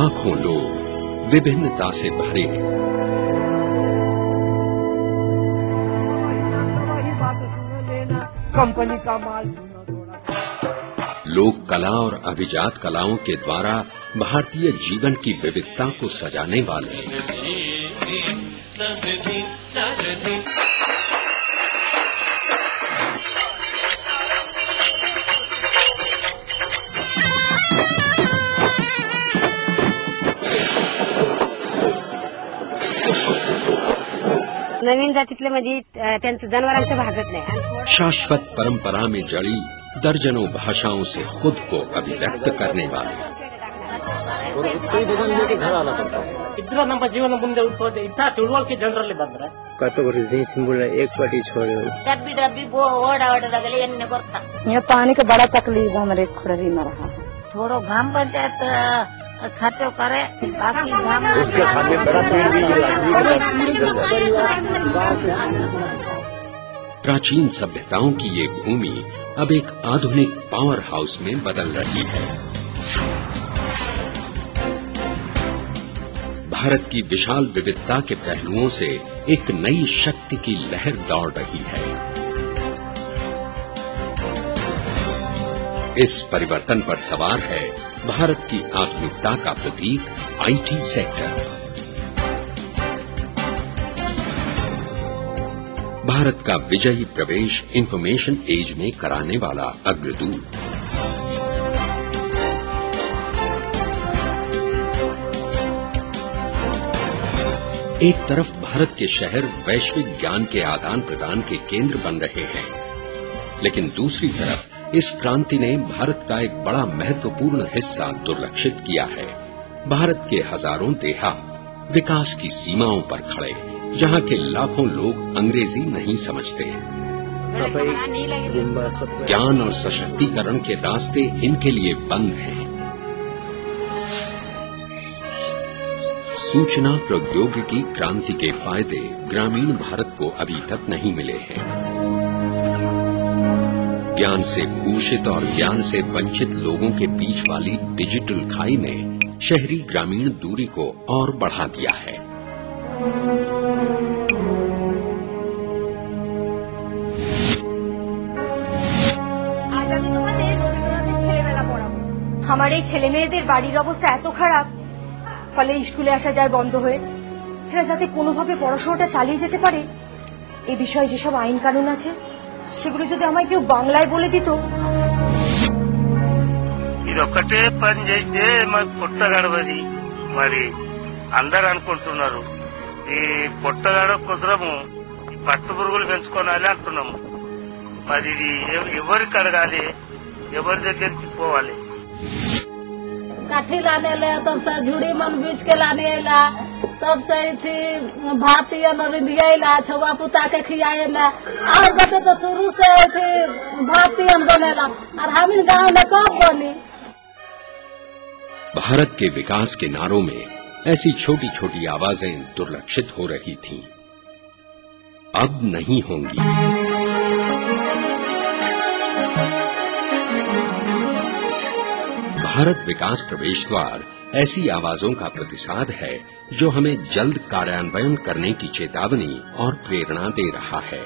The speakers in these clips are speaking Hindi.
लाखों लोग विभिन्नता से भरे। कंपनी का माल। लोक कला और अभिजात कलाओं के द्वारा भारतीय जीवन की विविधता को सजाने वाले नवीन जातीतले म्हणजे त्यांचं जनावरांचं भागत नाही। शाश्वत परंपरा में जड़ी दर्जनों भाषाओं से खुद को अभिव्यक्त करने वाले इतना ನಮ್ಮ ಜೀವನ ಮುಂದೆ ಉಳಿಸೋದು ಇಂಥ ತಿಳುವಳಿಕೆ ಜನರಲ್ಲಿ ಬಂದ್ರೆ कतोरी सिंबुल एक पटी छोड़े डब्बी डब्बी वो ओड़ा ओड़ा लगले एन्ने करता। यहाँ पानी का बड़ा तकलीफ हमारे खुररी में रहा है। थोड़ो ग्राम पंचायत खर्चो करे बाकी ग्राम उसके खाने बड़ा पेड़ भी प्राचीन सभ्यताओं की ये भूमि अब एक आधुनिक पावर हाउस में बदल रही है। भारत की विशाल विविधता के पहलुओं से एक नई शक्ति की लहर दौड़ रही है। इस परिवर्तन पर सवार है भारत की आधुनिकता का प्रतीक आईटी सेक्टर। भारत का विजयी प्रवेश इंफॉर्मेशन एज में कराने वाला अग्रदूत। एक तरफ भारत के शहर वैश्विक ज्ञान के आदान प्रदान के केंद्र बन रहे हैं, लेकिन दूसरी तरफ इस क्रांति ने भारत का एक बड़ा महत्वपूर्ण हिस्सा दुर्लक्षित किया है। भारत के हजारों देहात विकास की सीमाओं पर खड़े, जहां के लाखों लोग अंग्रेजी नहीं समझते। ज्ञान और सशक्तिकरण के रास्ते इनके लिए बंद हैं। सूचना प्रौद्योगिकी क्रांति के फायदे ग्रामीण भारत को अभी तक नहीं मिले हैं। ज्ञान से भूषित और ज्ञान से वंचित लोगों के बीच वाली डिजिटल खाई ने शहरी ग्रामीण दूरी को और बढ़ा दिया है। आज আমি তোমাদের রবীন্দ্রনাথের ছেলেবেলা পড়াবো। আমার এই ছেলে মেয়েদের বাড়ির অবস্থা এত খারাপ, ফলে স্কুলে আসা যায় বন্ধ হয়ে। এরা যাতে কোনোভাবে পড়াশোনাটা চালিয়ে যেতে পারে, এই বিষয়ে যেসব আইন কানুন আছে সেগুলো যদি আমায় কেউ বাংলায় বলে দিত। ఇదొక్కటే పని చేస్తే మరి పొట్ట గడవది, మరి అందరు అనుకుంటున్నారు ఈ పొట్ట గడవ కుదరము, ఈ పట్టు పురుగులు పెంచుకోవాలి అంటున్నాము। మరి ఇది ఎవరికి అడగాలి, ఎవరి దగ్గరికి పోవాలి? काठी लाने ले तब से झुड़ी मन बीच के लाने ला, तब से थी भारतीय नरिंदिया छुआ पुता के खियाए ला, और बते तो शुरू से थी भारतीय बनेला और हम गाँव में कब बनी। भारत के विकास के नारों में ऐसी छोटी छोटी आवाजें दुर्लक्षित हो रही थीं, अब नहीं होंगी। भारत विकास प्रवेश द्वार ऐसी आवाजों का प्रतिसाद है जो हमें जल्द कार्यान्वयन करने की चेतावनी और प्रेरणा दे रहा है।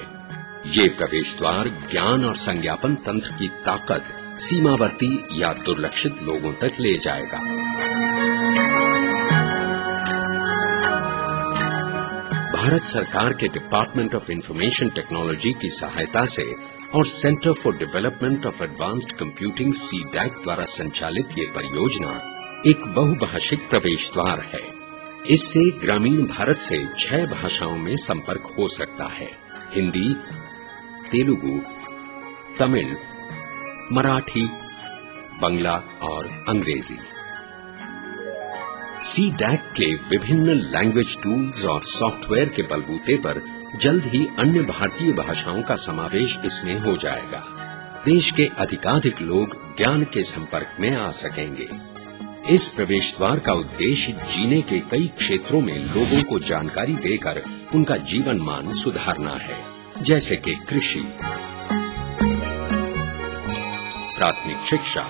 ये प्रवेश द्वार ज्ञान और संज्ञापन तंत्र की ताकत सीमावर्ती या दुर्लक्षित लोगों तक ले जाएगा। भारत सरकार के डिपार्टमेंट ऑफ इंफॉर्मेशन टेक्नोलॉजी की सहायता से और centre for development of advanced computing CDAC द्वारा संचालित ये परियोजना एक बहुभाषिक प्रवेश द्वार है। इससे ग्रामीण भारत से 6 भाषाओं में संपर्क हो सकता है: हिंदी, तेलुगु, तमिल, मराठी, बंगला और अंग्रेजी। सीडैक के विभिन्न लैंग्वेज टूल्स और सॉफ्टवेयर के बलबूते पर जल्द ही अन्य भारतीय भाषाओं का समावेश इसमें हो जाएगा। देश के अधिकाधिक लोग ज्ञान के संपर्क में आ सकेंगे। इस प्रवेश द्वार का उद्देश्य जीने के कई क्षेत्रों में लोगों को जानकारी देकर उनका जीवन मान सुधारना है, जैसे कि कृषि, प्राथमिक शिक्षा,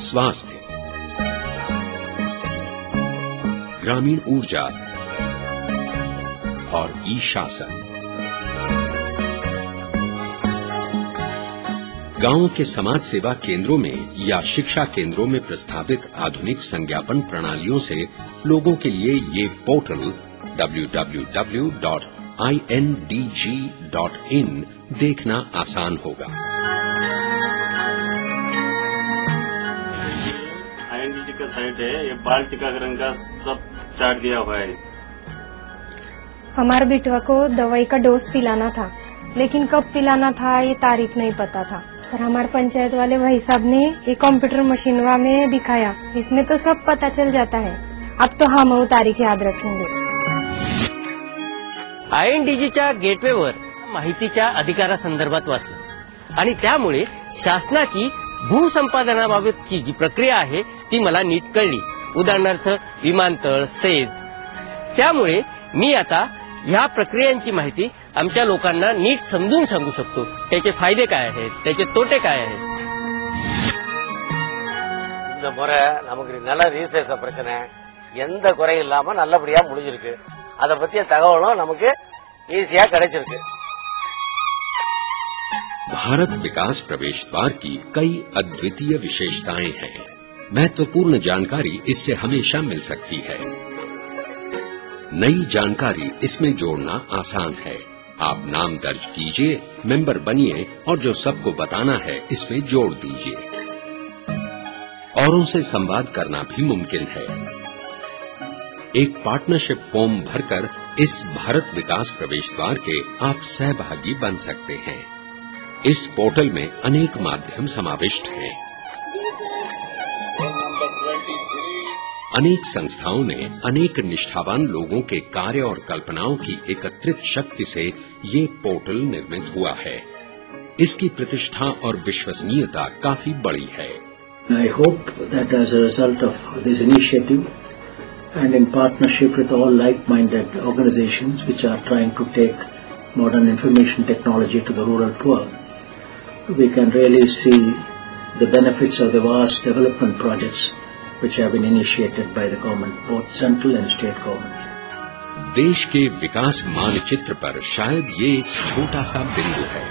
स्वास्थ्य, ग्रामीण ऊर्जा और ई-शासन। गांवों के समाज सेवा केंद्रों में या शिक्षा केंद्रों में प्रस्तावित आधुनिक संज्ञापन प्रणालियों से लोगों के लिए ये पोर्टल www.indg.in देखना आसान होगा। INDG का साइट है, ये बाल टीकाकरण का सब चार्ट दिया हुआ है। हमारे बेटवा को दवाई का डोज पिलाना था, लेकिन कब पिलाना था ये तारीख नहीं पता था। पर हमारे पंचायत वाले भाई साहब ने एक कंप्यूटर मशीनवा में दिखाया, इसमें तो सब पता चल जाता है। अब तो हम वो तारीख याद रखेंगे। INDGच्या गेटवेवर माहितीच्या अधिकारासंदर्भात वाचलं आणि त्यामुळे शासनाची भूसंपादनाबाबतची जी प्रक्रिया आहे ती मला नीट कळली। उदाहरणार्थ विमानतळ, सेज। त्यामुळे मी आता ह्या प्रक्रियांची माहिती आमच्या लोकांना नीट समजून सांगू शकतो। त्याचे फायदे काय आहेत, त्याचे तोटे काय आहेत। இந்த முறை நமக்கு நல்ல ரீசர்ச் பிரச்சனை எந்த குறையும் இல்லாம நல்லபடியா முடிஞ்சிருக்கு। அத பத்திய தகவலும் நமக்கு ஈஸியா கிடைச்சிருக்கு। भारत विकास प्रवेश द्वार की कई अद्वितीय विशेषताएं हैं। महत्वपूर्ण जानकारी इससे हमेशा मिल सकती है। नई जानकारी इसमें जोड़ना आसान है। आप नाम दर्ज कीजिए, मेंबर बनिए और जो सबको बताना है इसमें जोड़ दीजिए। औरों से संवाद करना भी मुमकिन है। एक पार्टनरशिप फॉर्म भरकर इस भारत विकास प्रवेश द्वार के आप सहभागी बन सकते हैं। इस पोर्टल में अनेक माध्यम समाविष्ट हैं। अनेक संस्थाओं ने अनेक निष्ठावान लोगों के कार्य और कल्पनाओं की एकत्रित शक्ति से ये पोर्टल निर्मित हुआ है। इसकी प्रतिष्ठा और विश्वसनीयता काफी बड़ी है। I hope that as a result of this initiative and in partnership with all like-minded organizations which are trying to take modern information technology to the rural poor, we can really see the benefits of the vast development projects which have been initiated by the government, both central and state government. देश के विकास मानचित्र पर शायद ये एक छोटा सा बिंदु है,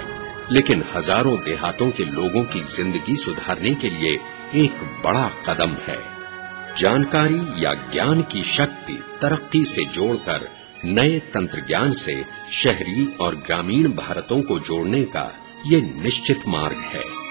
लेकिन हजारों देहातों के लोगों की जिंदगी सुधारने के लिए एक बड़ा कदम है। जानकारी या ज्ञान की शक्ति तरक्की से जोड़कर नए तंत्र ज्ञान से शहरी और ग्रामीण भारतों को जोड़ने का ये निश्चित मार्ग है।